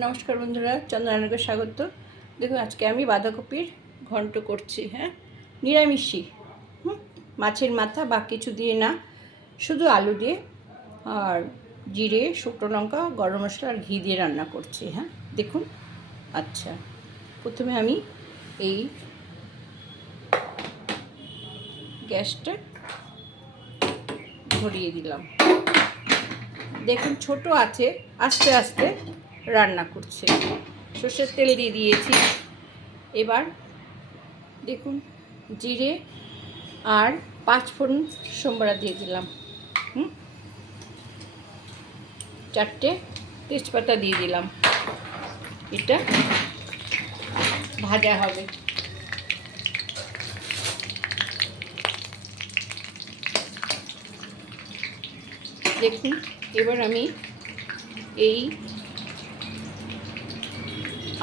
নমস্কার বন্ধুরা চন্দ্রানকে স্বাগত। দেখুন, আজকে আমি বাঁধাকপির ঘন্ট করছি হ্যাঁ? নিরামিষই, হুম? মাছের মাথা, বা কিছু দিয়ে না, শুধু আলু দিয়ে আর জিরে, শুকনো লঙ্কা, গরম মশলা আর ঘি দিয়ে রান্না করছি হ্যাঁ? দেখুন আচ্ছা প্রথমে আমি এই গ্যাসটা ধরিয়ে দিলাম। দেখুন, ছোট আছে, আস্তে আস্তে রান্না করছে। সর্ষের তেল দিয়ে দিয়েছি। এবার দেখুন, জিরে আর পাঁচ ফোড়ন সোমবারা দিয়ে দিলাম। হুম? চারটে তেজপাতা দিয়ে দিলাম। এটা ভাজা হবে। দেখুন, এবার আমি এই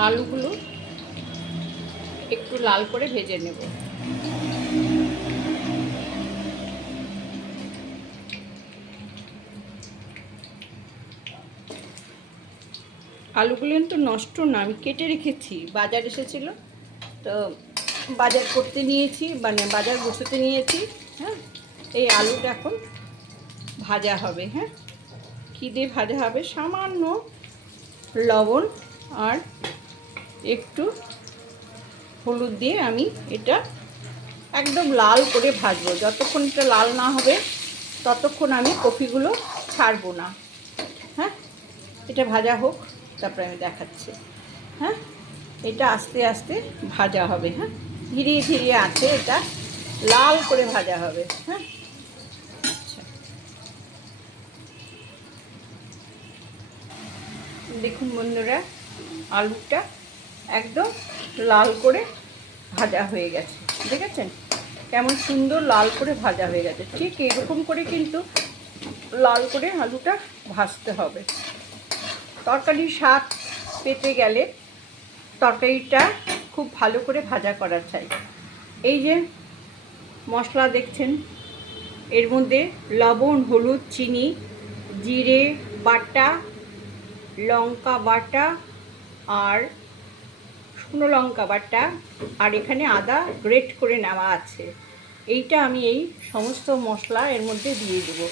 আলুগুলো একটু লাল করে ভেজে নেব। আলুগুলো কিন্তু নষ্ট না, আমি কেটে রেখেছি, বাজার এসেছিল। তো বাজার করতে নিয়েছি মানে বাজার বসাতে নিয়েছি হ্যাঁ? এই আলুটা এখন ভাজা হবে হ্যাঁ? কী দিয়ে ভাজা হবে? সামান্য লবণ আর একটু হলুদ দিয়ে আমি এটা একদম লাল করে ভাজবো। যতক্ষণ এটা লাল না হবে, ততক্ষণ আমি কফিগুলো ছাড়বো না। হ্যাঁ? এটা ভাজা হোক, তারপরে আমি দেখাচ্ছি। হ্যাঁ? এটা আস্তে আস্তে ভাজা হবে হ্যাঁ? ধীরে ধীরে আছে এটা, লাল করে ভাজা হবে হ্যাঁ? আচ্ছা। দেখুন বন্ধুরা, আলুটা একদম লাল করে ভাজা হয়ে গেছে। দেখেছেন? কেমন সুন্দর লাল করে ভাজা হয়ে গেছে। ঠিক এরকম করে কিন্তু লাল করে আলুটা ভাজতে হবে। তরকারির স্বাদ পেতে গেলে তরকারিটা খুব ভালো করে ভাজা করা চাই। এই যে মশলা দেখছেন, এর মধ্যে লবণ, হলুদ, চিনি, জিরে বাটা, লঙ্কা বাটা আর শুকনো লঙ্কা বাটা আর এখানে আদা গ্রেট করে নেওয়া আছে। এইটা আমি এই সমস্ত মশলা এর মধ্যে দিয়ে দেবো।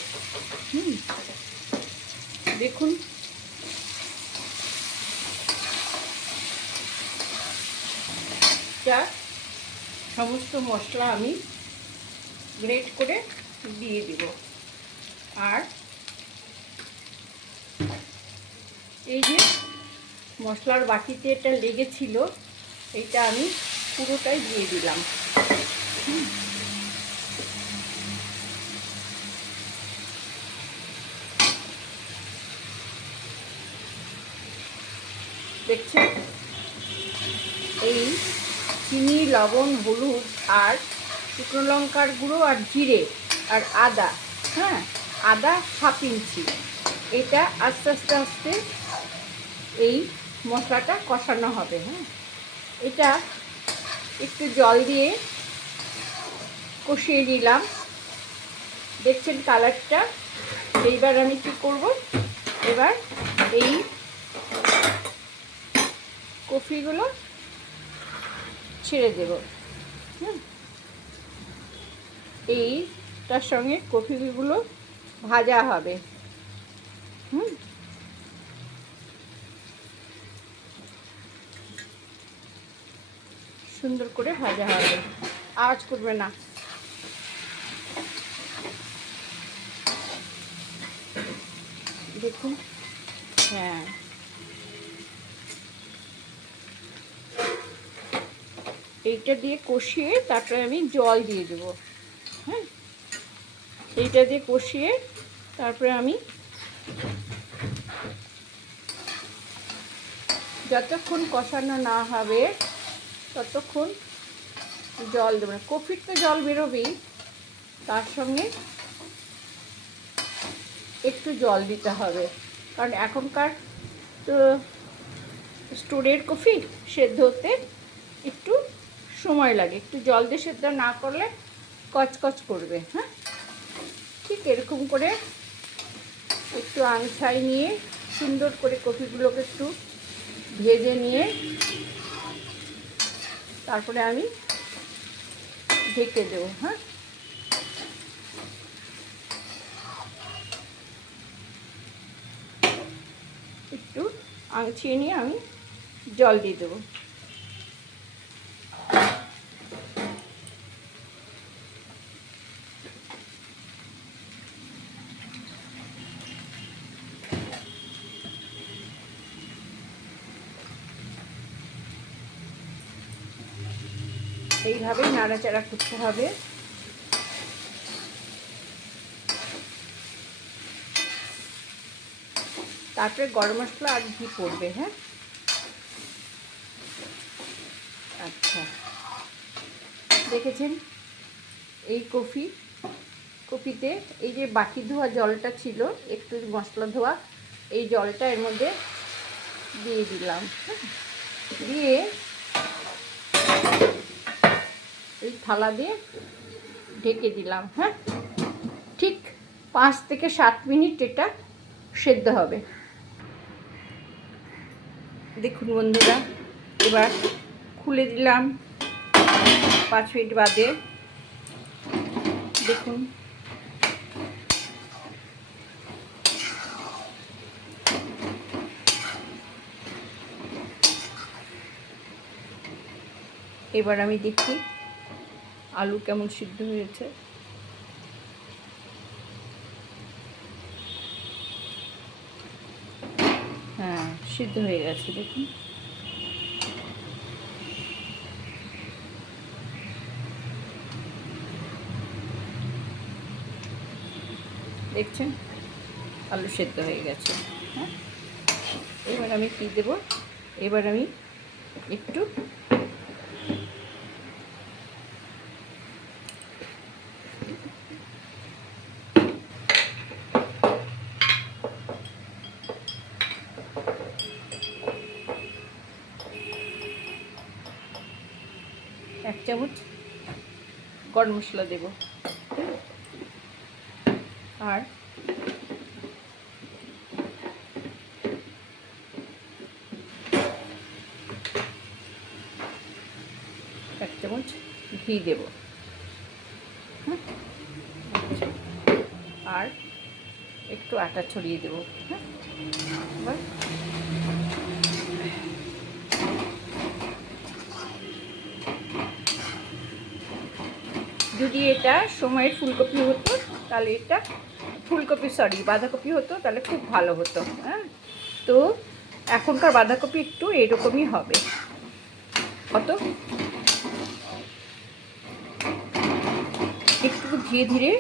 হুম। দেখুন। যা সমস্ত মশলা আমি গ্রেট করে দিয়ে দিব। আর এই যে মশলার বাটিতে এটা লেগেছিল এইটা আমি পুরোটাই দিয়ে দিলাম। দেখছেন? এই চিনি, লবণ, হলুদ আর শুকনো লঙ্কার গুঁড়ো আর জিরে আর আদা হ্যাঁ? আদা হাফ ইঞ্চি। এটা আস্তে আস্তে আস্তে এই মশলাটা কষানো হবে হ্যাঁ? এটা একটু জল দিয়ে কষিয়ে নিলাম। দেখছেন কালারটা? এইবার আমি কী করব? এবার এই কফিগুলো ছেড়ে দেব। হুম। এইটার সঙ্গে কফিগুলো ভাজা হবে। হুম। সুন্দর করে ভাজা হবে। আওয়াজ করবে না। দেখুন। হ্যাঁ। এইটা দিয়ে কষিয়ে তারপরে আমি জল দিয়ে দেবো। হ্যাঁ। এইটা দিয়ে কষিয়ে তারপরে আমি যতক্ষণ কষানো না হবে ততক্ষণ জল দেবো না। কফির তো জল বেরোবেই, তার সঙ্গে একটু জল দিতে হবে। কারণ এখনকার, তো, স্টোরের কফি সেদ্ধ হতে একটু সময় লাগে। একটু জল দিয়ে সেদ্ধ না করলে কচকচ করবে হ্যাঁ? ঠিক এরকম করে একটু আনছাই নিয়ে সুন্দর করে কফিগুলোকে একটু ভেজে নিয়ে তারপরে আমি ঢেকে দেবো হ্যাঁ? একটু আংছিয়ে নিয়ে আমি জল দিয়ে দেবো এইভাবে নাড়াচাড়া করতে হবে। তারপরে গরম মশলা আর ঘি পড়বে হ্যাঁ? আচ্ছা। দেখেছেন? এই কফি কপিতে এই যে বাকি ধোয়া জলটা ছিল, একটু মশলা ধোয়া, এই জলটা এর মধ্যে দিয়ে দিলাম হ্যাঁ? দিয়ে এই থালা দিয়ে ঢেকে দিলাম হ্যাঁ? ঠিক পাঁচ থেকে সাত মিনিট এটা সেদ্ধ হবে। দেখুন বন্ধুরা, এবার খুলে দিলাম পাঁচ মিনিট বাদে। দেখুন। এবার আমি দেখি আলু কেমন সিদ্ধ হয়েছে? হ্যাঁ সিদ্ধ হয়ে গেছে, দেখুন। দেখছেন? আলু সেদ্ধ হয়ে গেছে। হ্যাঁ এবার আমি কী দেবো? এবার আমি একটু চামচ গরম মশলা দেব। আর এক চামচ ঘি দেব। আচ্ছা। আর একটু আটা ছড়িয়ে দেবো। হ্যাঁ যদি এটা সময়ের ফুলকপি হতো, তাহলে এটা ফুলকপি সরি বাঁধাকপি হতো, তাহলে খুব ভালো হতো হ্যাঁ? তো এখনকার বাঁধাকপি একটু এরকমই হবে। কত? একটু ধীরে ধীরে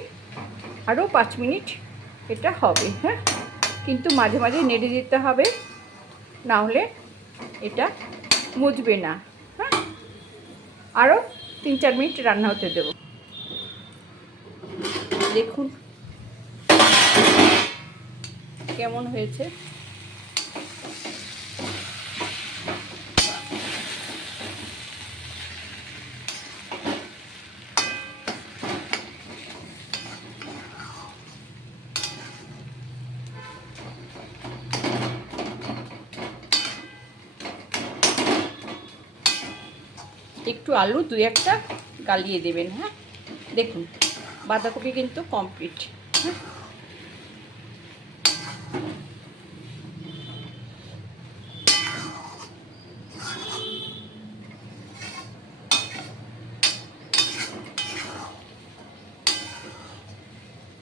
আরও পাঁচ মিনিট এটা হবে হ্যাঁ? কিন্তু মাঝে মাঝে নেড়ে দিতে হবে, না হলে এটা মুজবে না হ্যাঁ? আরও তিন চার মিনিট রান্না হতে দেবো। দেখুন। কেমন হয়েছে? একটু আলু দুই একটা গালিয়ে দেবেন হ্যাঁ? দেখুন। বাঁধাকপি কিন্তু কমপ্লিট হ্যাঁ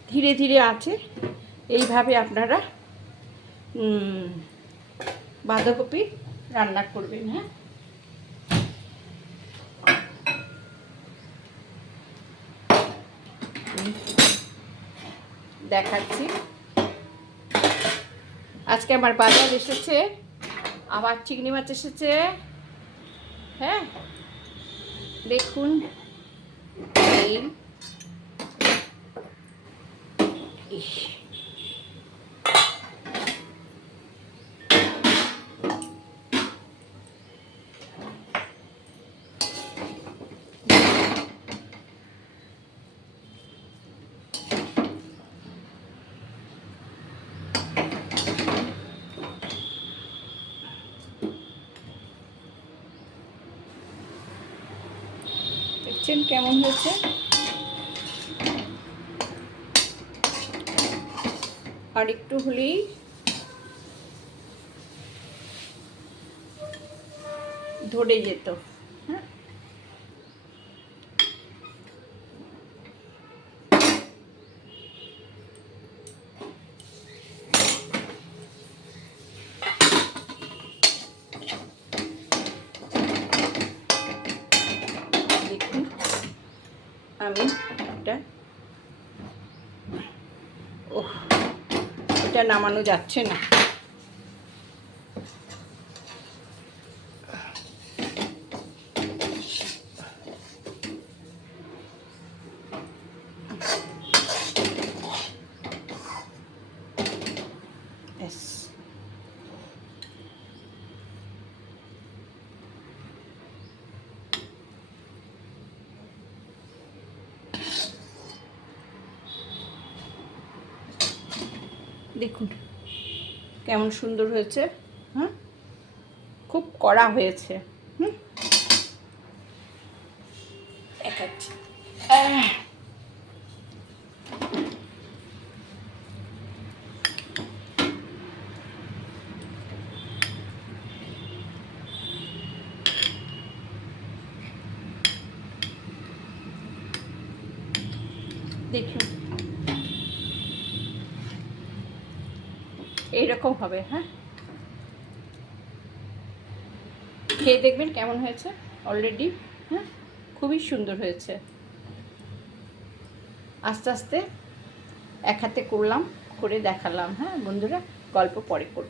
ধীরে ধীরে আছে। এইভাবে আপনারা বাঁধাকপি রান্না করবেন হ্যাঁ? দেখাচ্ছি। আজকে আমার বাজার এসেছে আবার চিংড়ি মাছ এসেছে। হ্যাঁ দেখুন এই। ইস দেখবেন কেমন হয়েছে। আর একটু হলেই ধরে যেত। হ্যাঁ দেখুন আমি একটা ওহ এটা নামানো যাচ্ছে না। দেখুন কেমন সুন্দর হয়েছে হ্যাঁ খুব কড়া হয়েছে হুম? দেখুন এইরকম হবে হ্যাঁ? খেয়ে দেখবেন কেমন হয়েছে অলরেডি হ্যাঁ? খুবই সুন্দর হয়েছে। আস্তে আস্তে এক হাতে করলাম, করে দেখালাম হ্যাঁ বন্ধুরা? গল্প পরে করব।